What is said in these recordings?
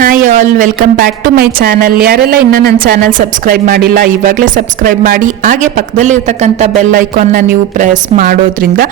Hi all, welcome back to my channel. ಯಾರೆಲ್ಲ ಇನ್ನೂ ನನ್ನ ಚಾನಲ್ ಸಬ್ಸ್ಕ್ರೈಬ್ ಮಾಡಿಲ್ಲ, ಇವಾಗಲೇ ಸಬ್ಸ್ಕ್ರೈಬ್ ಮಾಡಿ. ಹಾಗೆ ಪಕ್ಕದಲ್ಲಿರ್ತಕ್ಕಂಥ ಬೆಲ್ ಐಕಾನ್ನ ನೀವು ಪ್ರೆಸ್ ಮಾಡೋದ್ರಿಂದ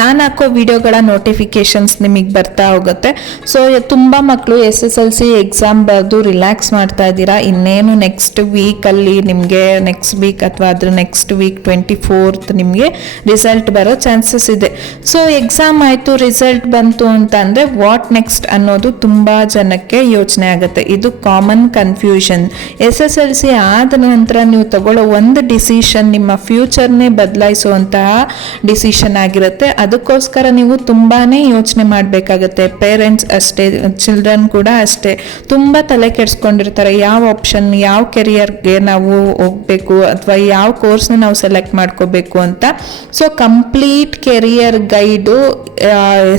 ನಾನು ಹಾಕೋ ವಿಡಿಯೋಗಳ ನೋಟಿಫಿಕೇಶನ್ಸ್ ನಿಮಗೆ ಬರ್ತಾ ಹೋಗುತ್ತೆ. ಸೊ ತುಂಬ ಮಕ್ಕಳು SSLC ಎಕ್ಸಾಮ್ ಬರೆದು ರಿಲ್ಯಾಕ್ಸ್ ಮಾಡ್ತಾ ಇದ್ದೀರಾ. ಇನ್ನೇನು ನೆಕ್ಸ್ಟ್ ವೀಕಲ್ಲಿ ನಿಮಗೆ ನೆಕ್ಸ್ಟ್ ವೀಕ್ ಅಥವಾ ಅದ್ರ ನೆಕ್ಸ್ಟ್ ವೀಕ್ 24th ನಿಮಗೆ ರಿಸಲ್ಟ್ ಬರೋ ಚಾನ್ಸಸ್ ಇದೆ. ಸೊ ಎಕ್ಸಾಮ್ ಆಯಿತು, ರಿಸಲ್ಟ್ ಬಂತು ಅಂತ ಅಂದರೆ ವಾಟ್ ನೆಕ್ಸ್ಟ್ ಅನ್ನೋದು ತುಂಬ ಜನಕ್ಕೆ ಯೋಚನೆ ಆಗುತ್ತೆ. ಇದು ಕಾಮನ್ ಕನ್ಫ್ಯೂಷನ್. SSLC ಆದ ನಂತರ ನೀವು ತಗೊಳ್ಳೋ ಒಂದು ಡಿಸಿಷನ್ ನಿಮ್ಮ ಫ್ಯೂಚರ್ನೇ ಬದಲಾಯಿಸುವಂತಹ ಡಿಸಿಷನ್ ಆಗಿರುತ್ತೆ. ಅದಕ್ಕೋಸ್ಕರ ನೀವು ತುಂಬಾನೇ ಯೋಚನೆ ಮಾಡಬೇಕಾಗತ್ತೆ. ಪೇರೆಂಟ್ಸ್ ಅಷ್ಟೇ, ಚಿಲ್ಡ್ರನ್ ಕೂಡ ಅಷ್ಟೇ, ತುಂಬ ತಲೆ ಕೆಡಿಸ್ಕೊಂಡಿರ್ತಾರೆ. ಯಾವ ಆಪ್ಷನ್, ಯಾವ ಕೆರಿಯರ್ಗೆ ನಾವು ಹೋಗ್ಬೇಕು ಅಥವಾ ಯಾವ ಕೋರ್ಸ್ನ ನಾವು ಸೆಲೆಕ್ಟ್ ಮಾಡ್ಕೋಬೇಕು ಅಂತ. So complete career guide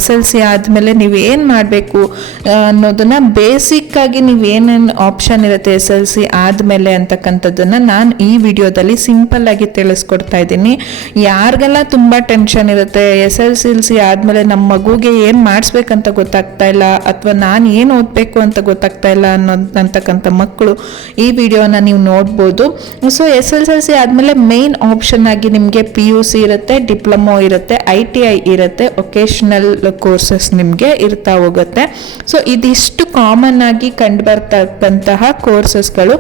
SSLC ಆದಮೇಲೆ ನೀವು ಏನು ಮಾಡಬೇಕು ಅನ್ನೋದನ್ನ ಬೇಸಿಕ್ ಆಗಿ ನೀವು ಏನೇನು ಆಪ್ಷನ್ ಇರುತ್ತೆ SSLC ಆದಮೇಲೆ ಅಂತಕ್ಕಂಥದ್ದನ್ನು ನಾನು ಈ ವಿಡಿಯೋದಲ್ಲಿ ಸಿಂಪಲ್ ಆಗಿ ತಿಳಿಸ್ಕೊಡ್ತಾ ಇದ್ದೀನಿ. ಯಾರಿಗೆಲ್ಲ ತುಂಬ ಟೆನ್ಷನ್ ಇರುತ್ತೆ, SSLC ಆದಮೇಲೆ ನಮ್ಮ ಮಗುಗೆ ಏನು ಮಾಡಿಸ್ಬೇಕಂತ ಗೊತ್ತಾಗ್ತಾ ಇಲ್ಲ ಅಥವಾ ನಾನು ಏನು ಓದಬೇಕು ಅಂತ ಗೊತ್ತಾಗ್ತಾ ಇಲ್ಲ ಅಂತಕ್ಕಂಥ ಮಕ್ಕಳು ಈ ವಿಡಿಯೋನ ನೀವು ನೋಡ್ಬೋದು. ಸೊ SSLC ಆದಮೇಲೆ ಮೇನ್ ಆಪ್ಷನ್ ಆಗಿ ನಿಮಗೆ PUC ಇರುತ್ತೆ, ಡಿಪ್ಲೊಮೊ ಇರುತ್ತೆ, ITI ಇರುತ್ತೆ, ವೊಕೇಶನಲ್ ಕೋರ್ಸಸ್ ನಿಮಗೆ ಇರ್ತಾ ಹೋಗುತ್ತೆ. ಸೊ ಇದಿಷ್ಟು ಕಾಮನ್ ಆಗಿ ಕಂಡು ಬರ್ತಕ್ಕಂತಹ ಕೋರ್ಸಸ್ಗಳು.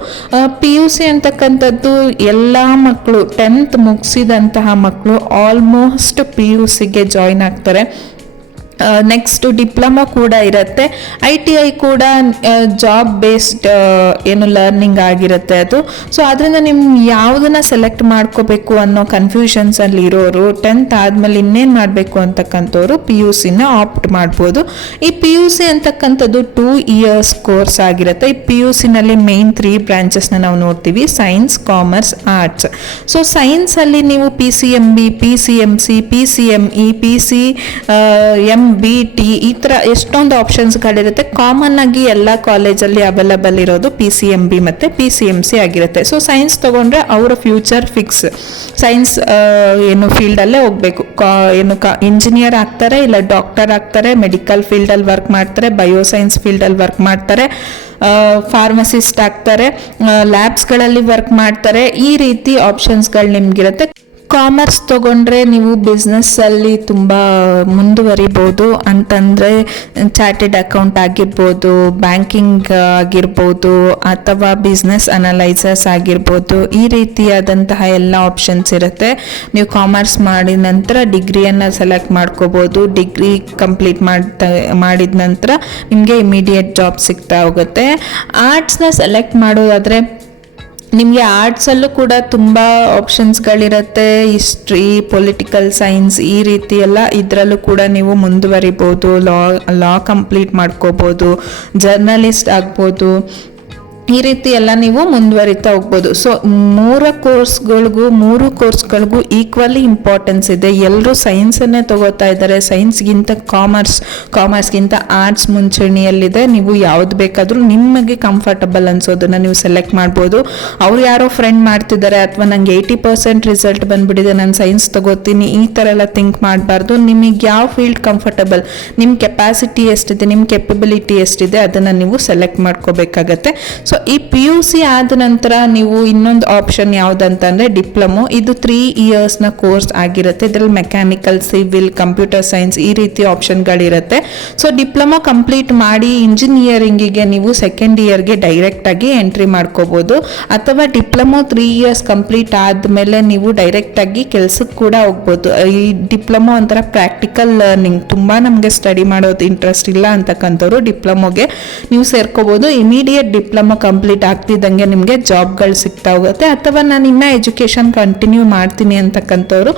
PUC ಅಂತಕ್ಕಂಥದ್ದು ಎಲ್ಲ ಮಕ್ಕಳು 10th ಮುಗಿಸಿದಂತಹ ಮಕ್ಕಳು ಆಲ್ಮೋಸ್ಟ್ PUCಗೆ ಜಾಯಿನ್ ಆಗ್ತಾರೆ. ನೆಕ್ಸ್ಟ್ ಡಿಪ್ಲೊಮಾ ಕೂಡ ಇರುತ್ತೆ, ITI ಕೂಡ ಜಾಬ್ ಬೇಸ್ಡ್ ಏನು ಲರ್ನಿಂಗ್ ಆಗಿರುತ್ತೆ ಅದು. ಸೊ ಅದರಿಂದ ನೀವು ಯಾವುದನ್ನ ಸೆಲೆಕ್ಟ್ ಮಾಡ್ಕೋಬೇಕು ಅನ್ನೋ ಕನ್ಫ್ಯೂಷನ್ಸಲ್ಲಿ ಇರೋರು 10th ಆದಮೇಲೆ ಇನ್ನೇನು ಮಾಡಬೇಕು ಅಂತಕ್ಕಂಥವ್ರು PUCನ ಆಪ್ಟ್ ಮಾಡ್ಬೋದು. ಈ PUC ಅಂತಕ್ಕಂಥದ್ದು 2 years ಕೋರ್ಸ್ ಆಗಿರುತ್ತೆ. ಈ PUCನಲ್ಲಿ ಮೇನ್ 3 ಬ್ರಾಂಚಸ್ನ ನಾವು ನೋಡ್ತೀವಿ: ಸೈನ್ಸ್, ಕಾಮರ್ಸ್, ಆರ್ಟ್ಸ್. ಸೊ ಸೈನ್ಸಲ್ಲಿ ನೀವು PCMB, PCMC, PCME, PCMBT ಈ ಥರ ಎಷ್ಟೊಂದು ಆಪ್ಷನ್ಸ್ಗಳಿರುತ್ತೆ. ಕಾಮನ್ ಆಗಿ ಎಲ್ಲ ಕಾಲೇಜಲ್ಲಿ ಅವೈಲಬಲ್ ಇರೋದು PCMB ಮತ್ತು PCMC ಆಗಿರುತ್ತೆ. ಸೊ ಸೈನ್ಸ್ ತೊಗೊಂಡ್ರೆ ಅವರ ಫ್ಯೂಚರ್ ಫಿಕ್ಸ್. ಸೈನ್ಸ್ ಏನು ಫೀಲ್ಡಲ್ಲೇ ಹೋಗಬೇಕು, ಇಂಜಿನಿಯರ್ ಆಗ್ತಾರೆ, ಇಲ್ಲ ಡಾಕ್ಟರ್ ಆಗ್ತಾರೆ, ಮೆಡಿಕಲ್ ಫೀಲ್ಡಲ್ಲಿ ವರ್ಕ್ ಮಾಡ್ತಾರೆ, ಬಯೋಸೈನ್ಸ್ ಫೀಲ್ಡಲ್ಲಿ ವರ್ಕ್ ಮಾಡ್ತಾರೆ, ಫಾರ್ಮಸಿಸ್ಟ್ ಆಗ್ತಾರೆ, ಲ್ಯಾಬ್ಸ್ಗಳಲ್ಲಿ ವರ್ಕ್ ಮಾಡ್ತಾರೆ. ಈ ರೀತಿ ಆಪ್ಷನ್ಸ್ಗಳು ನಿಮಗಿರುತ್ತೆ. ಕಾಮರ್ಸ್ ತೊಗೊಂಡ್ರೆ ನೀವು ಬಿಸ್ನೆಸ್ಸಲ್ಲಿ ತುಂಬ ಮುಂದುವರಿಬೋದು. ಅಂತಂದರೆ ಚಾರ್ಟೆಡ್ ಅಕೌಂಟ್ ಆಗಿರ್ಬೋದು, ಬ್ಯಾಂಕಿಂಗ್ ಆಗಿರ್ಬೋದು, ಅಥವಾ ಬಿಸ್ನೆಸ್ ಅನಲೈಸರ್ಸ್ ಆಗಿರ್ಬೋದು. ಈ ರೀತಿಯಾದಂತಹ ಎಲ್ಲ ಆಪ್ಷನ್ಸ್ ಇರುತ್ತೆ. ನೀವು ಕಾಮರ್ಸ್ ಮಾಡಿದ ನಂತರ ಡಿಗ್ರಿಯನ್ನು ಸೆಲೆಕ್ಟ್ ಮಾಡ್ಕೋಬೋದು. ಡಿಗ್ರಿ ಕಂಪ್ಲೀಟ್ ಮಾಡಿದ ನಂತರ ನಿಮಗೆ ಇಮಿಡಿಯೇಟ್ ಜಾಬ್ ಸಿಗ್ತಾ ಹೋಗುತ್ತೆ. ಆರ್ಟ್ಸ್ನ ಸೆಲೆಕ್ಟ್ ಮಾಡೋದಾದರೆ ನಿಮಗೆ ಆರ್ಟ್ಸಲ್ಲೂ ಕೂಡ ತುಂಬ ಆಪ್ಷನ್ಸ್ಗಳಿರುತ್ತೆ. ಹಿಸ್ಟ್ರಿ, ಪೊಲಿಟಿಕಲ್ ಸೈನ್ಸ್ ಈ ರೀತಿ ಎಲ್ಲ ಇದರಲ್ಲೂ ಕೂಡ ನೀವು ಮುಂದುವರಿಬೋದು. ಲಾ ಕಂಪ್ಲೀಟ್ ಮಾಡ್ಕೋಬೋದು, ಜರ್ನಲಿಸ್ಟ್ ಆಗ್ಬೋದು. ಈ ರೀತಿ ಎಲ್ಲ ನೀವು ಮುಂದುವರಿತಾ ಹೋಗ್ಬೋದು. ಸೊ 3 ಕೋರ್ಸ್ಗಳಿಗೂ ಈಕ್ವಲಿ ಇಂಪಾರ್ಟೆನ್ಸ್ ಇದೆ. ಎಲ್ಲರೂ ಸೈನ್ಸನ್ನೇ ತಗೋತಾ ಇದ್ದಾರೆ. ಸೈನ್ಸ್ಗಿಂತ ಕಾಮರ್ಸ್ಗಿಂತ ಆರ್ಟ್ಸ್ ಮುಂಚೂಣಿಯಲ್ಲಿದೆ. ನೀವು ಯಾವ್ದು ಬೇಕಾದರೂ ನಿಮಗೆ ಕಂಫರ್ಟಬಲ್ ಅನ್ಸೋದನ್ನು ನೀವು ಸೆಲೆಕ್ಟ್ ಮಾಡ್ಬೋದು. ಅವ್ರು ಯಾರೋ ಫ್ರೆಂಡ್ ಮಾಡ್ತಿದ್ದಾರೆ ಅಥವಾ ನಂಗೆ 80% ರಿಸಲ್ಟ್ ಬಂದ್ಬಿಟ್ಟಿದೆ, ನಾನು ಸೈನ್ಸ್ ತಗೋತೀನಿ, ಈ ಥರ ಎಲ್ಲ ಥಿಂಕ್ ಮಾಡಬಾರ್ದು. ನಿಮಗೆ ಯಾವ ಫೀಲ್ಡ್ ಕಂಫರ್ಟಬಲ್, ನಿಮ್ಮ ಕೆಪಾಸಿಟಿ ಎಷ್ಟಿದೆ, ನಿಮ್ಮ ಕೆಪಬಿಲಿಟಿ ಎಷ್ಟಿದೆ ಅದನ್ನು ನೀವು ಸೆಲೆಕ್ಟ್ ಮಾಡ್ಕೋಬೇಕಾಗತ್ತೆ. ಸೊ ಈ PUC ಆದ ನಂತರ ನೀವು ಇನ್ನೊಂದು ಆಪ್ಷನ್ ಯಾವುದಂತಂದರೆ ಡಿಪ್ಲೊಮೊ. ಇದು 3 years ಕೋರ್ಸ್ ಆಗಿರುತ್ತೆ. ಇದರಲ್ಲಿ ಮೆಕ್ಯಾನಿಕಲ್, ಸಿವಿಲ್, ಕಂಪ್ಯೂಟರ್ ಸೈನ್ಸ್ ಈ ರೀತಿ ಆಪ್ಷನ್ಗಳಿರುತ್ತೆ. ಸೊ ಡಿಪ್ಲೊಮೊ ಕಂಪ್ಲೀಟ್ ಮಾಡಿ ಇಂಜಿನಿಯರಿಂಗಿಗೆ ನೀವು 2nd yearಗೆ ಡೈರೆಕ್ಟಾಗಿ ಎಂಟ್ರಿ ಮಾಡ್ಕೋಬೋದು. ಅಥವಾ ಡಿಪ್ಲೊಮೊ 3 years ಕಂಪ್ಲೀಟ್ ಆದಮೇಲೆ ನೀವು ಡೈರೆಕ್ಟಾಗಿ ಕೆಲಸಕ್ಕೆ ಕೂಡ ಹೋಗ್ಬೋದು. ಈ ಡಿಪ್ಲೊಮೊ ಒಂಥರ ಪ್ರಾಕ್ಟಿಕಲ್ ಲರ್ನಿಂಗ್. ತುಂಬ ನಮಗೆ ಸ್ಟಡಿ ಮಾಡೋದು ಇಂಟ್ರೆಸ್ಟ್ ಇಲ್ಲ ಅಂತಕ್ಕಂಥವ್ರು ಡಿಪ್ಲೊಮೊಗೆ ನೀವು ಸೇರ್ಕೋಬೋದು. ಇಮಿಡಿಯೇಟ್ ಡಿಪ್ಲೊಮೊ ಕಂಪ್ಲೀಟ್ ಆಗ್ತಿದ್ದಂಗೆ ನಿಮಗೆ ಜಾಬ್ಗಳು ಸಿಗ್ತಾ ಹೋಗುತ್ತೆ. ಅಥವಾ ನಾನು ಇನ್ನೂ ಎಜುಕೇಷನ್ ಕಂಟಿನ್ಯೂ ಮಾಡ್ತೀನಿ ಅಂತಕ್ಕಂಥವ್ರು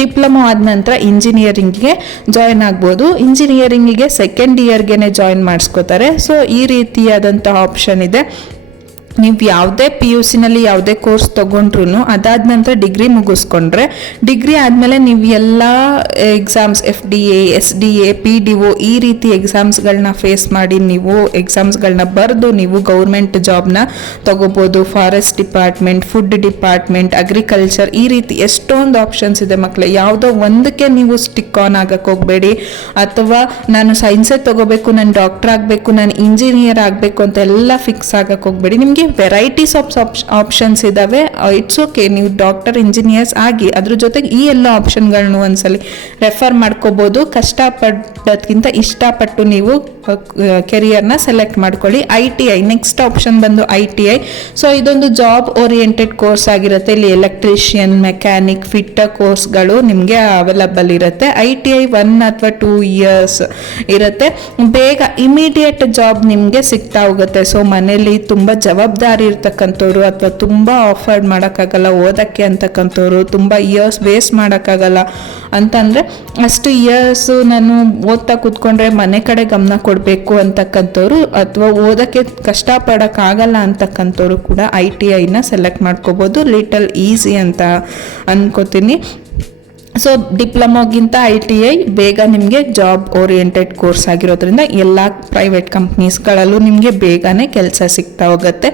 ಡಿಪ್ಲೊಮೊ ಆದ ನಂತರ ಇಂಜಿನಿಯರಿಂಗ್ಗೆ ಜಾಯಿನ್ ಆಗ್ಬೋದು. ಇಂಜಿನಿಯರಿಂಗಿಗೆ 2nd yearಗೆ ಜಾಯಿನ್ ಮಾಡಿಸ್ಕೋತಾರೆ. ಸೊ ಈ ರೀತಿಯಾದಂಥ ಆಪ್ಷನ್ ಇದೆ. ನೀವು ಯಾವುದೇ PUCನಲ್ಲಿ ಯಾವುದೇ ಕೋರ್ಸ್ ತೊಗೊಂಡ್ರು ಅದಾದ ನಂತರ ಡಿಗ್ರಿ ಮುಗಿಸ್ಕೊಂಡ್ರೆ ಡಿಗ್ರಿ ಆದಮೇಲೆ ನೀವು ಎಲ್ಲ ಎಕ್ಸಾಮ್ಸ್ FDA SDA PDO ಈ ರೀತಿ ಎಕ್ಸಾಮ್ಸ್ಗಳನ್ನ ಫೇಸ್ ಮಾಡಿ ನೀವು ಎಕ್ಸಾಮ್ಸ್ಗಳನ್ನ ಬರೆದು ನೀವು ಗೌರ್ಮೆಂಟ್ ಜಾಬ್ನ ತಗೋಬೋದು. Forest department, food department, agriculture, ಈ ರೀತಿ ಎಷ್ಟೊಂದು ಆಪ್ಷನ್ಸ್ ಇದೆ ಮಕ್ಕಳೇ. ಯಾವುದೋ ಒಂದಕ್ಕೆ ನೀವು ಸ್ಟಿಕ್ ಆನ್ ಆಗಕ್ಕೆ ಹೋಗಬೇಡಿ, ಅಥವಾ ನಾನು ಸೈನ್ಸೇ ತಗೋಬೇಕು, ನಾನು ಡಾಕ್ಟರ್ ಆಗಬೇಕು, ನಾನು ಇಂಜಿನಿಯರ್ ಆಗಬೇಕು ಅಂತ ಎಲ್ಲ ಫಿಕ್ಸ್ ಆಗಕ್ಕೆ ಹೋಗಬೇಡಿ. ನಿಮಗೆ ವೆರೈಟೀಸ್ ಆಫ್ ಆಪ್ಷನ್ಸ್ ಇದ್ದಾವೆ. ಇಟ್ಸ್ ಓಕೆ, ನೀವು ಡಾಕ್ಟರ್ ಇಂಜಿನಿಯರ್ಸ್ ಆಗಿ ಅದ್ರ ಜೊತೆಗೆ ಈ ಎಲ್ಲ ಆಪ್ಷನ್ಗಳನ್ನು ಒಂದ್ಸಲಿ ರೆಫರ್ ಮಾಡ್ಕೋಬೋದು. ಕಷ್ಟಪಡೋದಕ್ಕಿಂತ ಇಷ್ಟಪಟ್ಟು ನೀವು ಕೆರಿಯರ್ನ ಸೆಲೆಕ್ಟ್ ಮಾಡ್ಕೊಳ್ಳಿ. ITI ನೆಕ್ಸ್ಟ್ ಆಪ್ಷನ್ ಬಂದು ITI. ಸೊ ಇದೊಂದು ಜಾಬ್ ಓರಿಯೆಂಟೆಡ್ ಕೋರ್ಸ್ ಆಗಿರುತ್ತೆ. ಇಲ್ಲಿ ಎಲೆಕ್ಟ್ರಿಷಿಯನ್, ಮೆಕ್ಯಾನಿಕ್, ಫಿಟ್ಟರ್ ಕೋರ್ಸ್ಗಳು ನಿಮಗೆ ಅವೈಲಬಲ್ ಇರುತ್ತೆ. ITI 1 ಅಥವಾ 2 ಇಯರ್ಸ್ ಇರುತ್ತೆ. ಬೇಗ ಇಮಿಡಿಯೇಟ್ ಜಾಬ್ ನಿಮಗೆ ಸಿಗ್ತಾ ಹೋಗುತ್ತೆ. ಸೊ ಮನೇಲಿ ತುಂಬ ಜವಾಬ್ದಾರಿ ಇರ್ತಕ್ಕಂಥವ್ರು ಅಥವಾ ತುಂಬ ಅಫೋರ್ಡ್ ಮಾಡೋಕ್ಕಾಗಲ್ಲ ಓದಕ್ಕೆ ಅಂತಕ್ಕಂಥವ್ರು, ತುಂಬ ಇಯರ್ಸ್ ವೇಸ್ಟ್ ಮಾಡೋಕ್ಕಾಗಲ್ಲ ಅಂತಂದರೆ, ಅಷ್ಟು ಇಯರ್ಸು ನಾನು ಓದ್ತಾ ಕೂತ್ಕೊಂಡ್ರೆ ಮನೆ ಕಡೆ ಗಮನ ಕೊಡಬೇಕು ಅಂತಕ್ಕಂಥವ್ರು ಅಥವಾ ಓದೋಕ್ಕೆ ಕಷ್ಟಪಡೋಕ್ಕಾಗಲ್ಲ ಅಂತಕ್ಕಂಥವ್ರು ಕೂಡ ITIನ ಸೆಲೆಕ್ಟ್ ಮಾಡ್ಕೋಬೋದು. ಲಿಟಲ್ ಈಸಿ ಅಂತ ಅನ್ಕೋತೀನಿ. ಸೊ ಡಿಪ್ಲೊಮೋಗಿಂತ ITI ಬೇಗ ನಿಮಗೆ ಜಾಬ್ ಓರಿಯೆಂಟೆಡ್ ಕೋರ್ಸ್ ಆಗಿರೋದ್ರಿಂದ ಎಲ್ಲ ಪ್ರೈವೇಟ್ ಕಂಪ್ನೀಸ್ಗಳಲ್ಲೂ ನಿಮಗೆ ಬೇಗನೆ ಕೆಲಸ ಸಿಗ್ತಾ ಹೋಗುತ್ತೆ.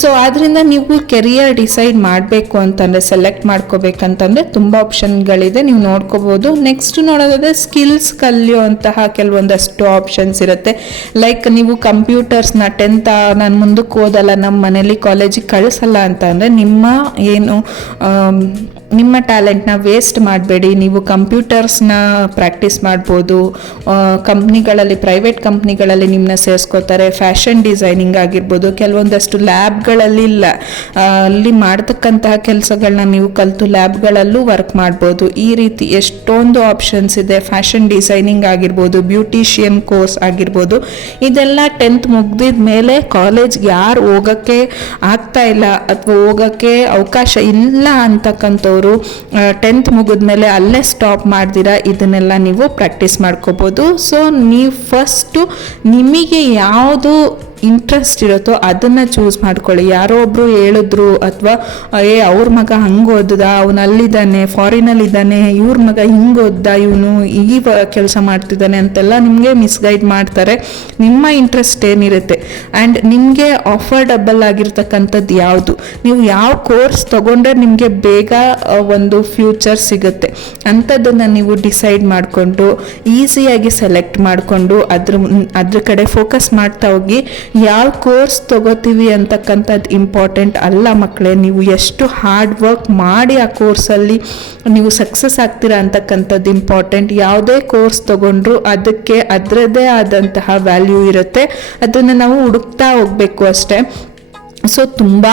ಸೊ ಆದ್ದರಿಂದ ನೀವು ಕೆರಿಯರ್ ಡಿಸೈಡ್ ಮಾಡಬೇಕು ಅಂತಂದರೆ, ಸೆಲೆಕ್ಟ್ ಮಾಡ್ಕೋಬೇಕಂತಂದರೆ ತುಂಬ ಆಪ್ಷನ್ಗಳಿದೆ, ನೀವು ನೋಡ್ಕೋಬೋದು. ನೆಕ್ಸ್ಟ್ ನೋಡೋದಾದರೆ ಸ್ಕಿಲ್ಸ್ ಕಲಿಯುವಂತಹ ಕೆಲವೊಂದಷ್ಟು ಆಪ್ಷನ್ಸ್ ಇರುತ್ತೆ. ಲೈಕ್ ನೀವು ಕಂಪ್ಯೂಟರ್ಸ್ನ 10th ನಾನು ಮುಂದಕ್ಕೆ ಓದಲ್ಲ, ನಮ್ಮ ಮನೇಲಿ ಕಾಲೇಜಿಗೆ ಕಳಿಸಲ್ಲ ಅಂತ ಅಂದರೆ ನಿಮ್ಮ ಟ್ಯಾಲೆಂಟ್ನ ವೇಸ್ಟ್ ಮಾಡಬೇಡಿ. ನೀವು ಕಂಪ್ಯೂಟರ್ಸ್ನ ಪ್ರಾಕ್ಟೀಸ್ ಮಾಡ್ಬೋದು. ಕಂಪ್ನಿಗಳಲ್ಲಿ, ಪ್ರೈವೇಟ್ ಕಂಪ್ನಿಗಳಲ್ಲಿ ನಿಮ್ಮನ್ನ ಸೇರಿಸ್ಕೋತಾರೆ. ಫ್ಯಾಷನ್ ಡಿಸೈನಿಂಗ್ ಆಗಿರ್ಬೋದು, ಕೆಲವೊಂದಷ್ಟು ಲ್ಯಾಬ್ಗಳಲ್ಲಿ ಅಲ್ಲಿ ಮಾಡ್ತಕ್ಕಂತಹ ಕೆಲಸಗಳನ್ನ ನೀವು ಕಲಿತು ಲ್ಯಾಬ್ಗಳಲ್ಲೂ ವರ್ಕ್ ಮಾಡ್ಬೋದು. ಈ ರೀತಿ ಎಷ್ಟೊಂದು ಆಪ್ಷನ್ಸ್ ಇದೆ. ಫ್ಯಾಷನ್ ಡಿಸೈನಿಂಗ್ ಆಗಿರ್ಬೋದು, ಬ್ಯೂಟಿಷಿಯನ್ ಕೋರ್ಸ್ ಆಗಿರ್ಬೋದು. ಇದೆಲ್ಲ 10th ಮುಗ್ದಿದ ಮೇಲೆ ಕಾಲೇಜ್ಗೆ ಯಾರು ಹೋಗೋಕ್ಕೆ ಆಗ್ತಾ ಇಲ್ಲ ಅಥವಾ ಹೋಗೋಕ್ಕೆ ಅವಕಾಶ ಇಲ್ಲ ಅಂತಕ್ಕಂಥವ್ರು 10th ಮುಗಿದ್ಮೇಲೆ ಅಲ್ಲೇ ಸ್ಟಾಪ್ ಮಾಡ್ದಿರಾ ಇದನ್ನೆಲ್ಲ ನೀವು ಪ್ರಾಕ್ಟೀಸ್ ಮಾಡ್ಕೋಬೋದು. ಸೊ ನೀವು ಫಸ್ಟು ನಿಮಗೆ ಯಾವುದು ಇಂಟ್ರೆಸ್ಟ್ ಇರುತ್ತೋ ಅದನ್ನು ಚೂಸ್ ಮಾಡ್ಕೊಳ್ಳಿ. ಯಾರೋ ಒಬ್ಬರು ಹೇಳಿದ್ರು ಅಥವಾ ಅವ್ರ ಮಗ ಹಂಗೆ ಓದ್ದ, ಅವನು ಅಲ್ಲಿದ್ದಾನೆ, ಫಾರಿನಲ್ಲಿದ್ದಾನೆ, ಇವ್ರ ಮಗ ಹಿಂಗೆ ಓದ್ದ, ಇವನು ಈ ಕೆಲಸ ಮಾಡ್ತಿದ್ದಾನೆ ಅಂತೆಲ್ಲ ನಿಮಗೆ ಮಿಸ್ಗೈಡ್ ಮಾಡ್ತಾರೆ. ನಿಮ್ಮ ಇಂಟ್ರೆಸ್ಟ್ ಏನಿರುತ್ತೆ ಆ್ಯಂಡ್ ನಿಮಗೆ ಅಫೋರ್ಡಬಲ್ ಆಗಿರ್ತಕ್ಕಂಥದ್ದು ಯಾವುದು, ನೀವು ಯಾವ ಕೋರ್ಸ್ ತೊಗೊಂಡ್ರೆ ನಿಮಗೆ ಬೇಗ ಒಂದು ಫ್ಯೂಚರ್ ಸಿಗುತ್ತೆ ಅಂಥದ್ದನ್ನು ನೀವು ಡಿಸೈಡ್ ಮಾಡಿಕೊಂಡು ಈಸಿಯಾಗಿ ಸೆಲೆಕ್ಟ್ ಮಾಡಿಕೊಂಡು ಅದ್ರ ಕಡೆ ಫೋಕಸ್ ಮಾಡ್ತಾ ಹೋಗಿ. ಯಾವ ಕೋರ್ಸ್ ತಗೋತೀವಿ ಅಂತಕ್ಕಂಥದ್ದು ಇಂಪಾರ್ಟೆಂಟ್ ಅಲ್ಲ ಮಕ್ಕಳೇ, ನೀವು ಎಷ್ಟು ಹಾರ್ಡ್ ವರ್ಕ್ ಮಾಡಿ ಆ ಕೋರ್ಸಲ್ಲಿ ನೀವು ಸಕ್ಸಸ್ ಆಗ್ತೀರಾ ಅಂತಕ್ಕಂಥದ್ದು ಇಂಪಾರ್ಟೆಂಟ್. ಯಾವುದೇ ಕೋರ್ಸ್ ತಗೊಂಡ್ರು ಅದಕ್ಕೆ ಅದರದ್ದೇ ಆದಂತಹ ವ್ಯಾಲ್ಯೂ ಇರುತ್ತೆ, ಅದನ್ನು ನಾವು ಹುಡುಕ್ತಾ ಹೋಗಬೇಕು ಅಷ್ಟೇ. ಸೊ ತುಂಬ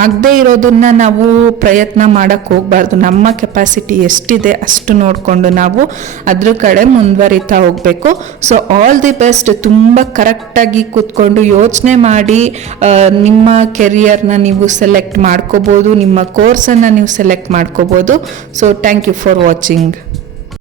ಆಗದೆ ಇರೋದನ್ನು ನಾವು ಪ್ರಯತ್ನ ಮಾಡೋಕ್ಕೆ ಹೋಗಬಾರ್ದು. ನಮ್ಮ ಕೆಪಾಸಿಟಿ ಎಷ್ಟಿದೆ ಅಷ್ಟು ನೋಡಿಕೊಂಡು ನಾವು ಅದ್ರ ಕಡೆ ಮುಂದುವರಿತಾ ಹೋಗಬೇಕು. So all the best. ತುಂಬ ಕರೆಕ್ಟಾಗಿ ಕೂತ್ಕೊಂಡು ಯೋಚನೆ ಮಾಡಿ ನಿಮ್ಮ ಕೆರಿಯರ್ನ ನೀವು ಸೆಲೆಕ್ಟ್ ಮಾಡ್ಕೋಬೋದು, ನಿಮ್ಮ ಕೋರ್ಸನ್ನು ನೀವು ಸೆಲೆಕ್ಟ್ ಮಾಡ್ಕೋಬೋದು. So thank you for watching.